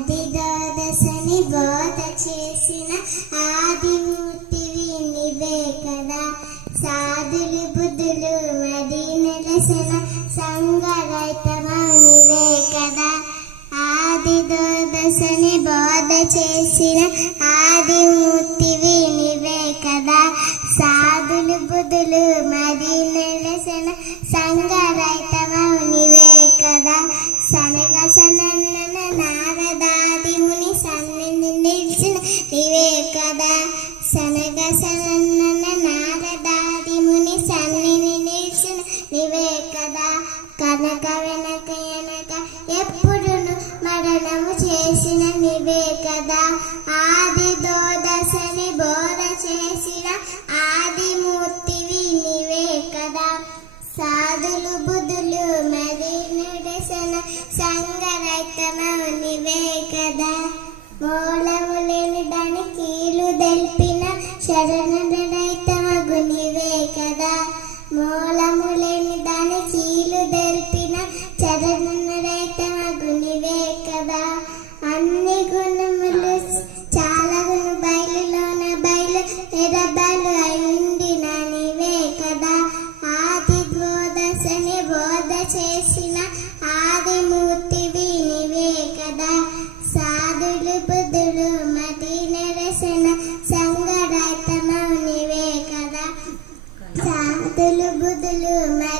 ఆది ద్వాదశని బోధ చేసిన ఆదిమూర్తివి నీవే కదా. సాధులు బుద్ధులు మది నెలసిన సంగ నీవే కదా. ఆది ద్వాదశని బోధ చేసిన ఆదిమూర్తివి నీవే కదా. సాధులు బుద్ధులు మది నెలసిన సంగరై కదా సనగ సనన్న నారదాది ముని సన్నిధి నిలిచిన నీవే కదా కనక వెనక వెనక ఎప్పుడును మరణము చేసిన నీవే కదా ఆది దోదశని బోధ చేసిన ఆదిమూర్తివి నీవే కదా సాధులు బుద్ధులు మరి నడసన సంగరైతమవు నీవే కదా తెలిపిన శరణరైతమగు నీవే కదా మూలము లేని దాని కీలు తెలిపిన చరణరైతమగు నీవే కదా అన్ని గుణములు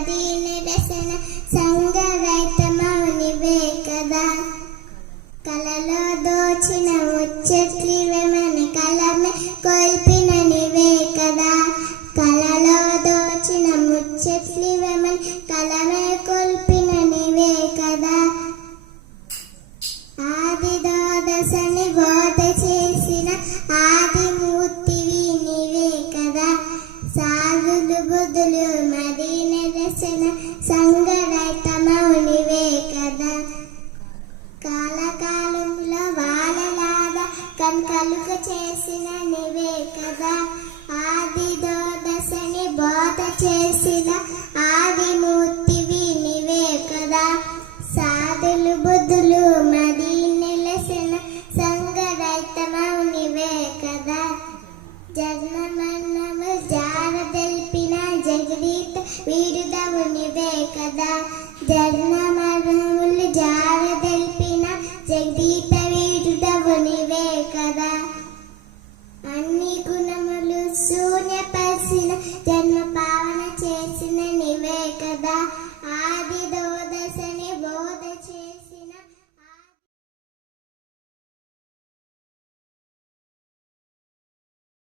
బుద్ధులు మది నెరసిన సంగరైతమవు కదా కలలో దోచిన సంగరైతమౌనివే కదా కాలకాలంలో వానలాగా కనుకలుక చేసిన నివే కదా ఆది దోదశని బోధ చేసిన ఆదిమూర్తివి నివే కదా సాధులు బుద్ధులు మది నిలసిన సంగరైతమౌనివే కదా జన్మ కదా. జర్ణ మరణములు జార తెలిపిన జగదీత వీరుడవునివే కదా.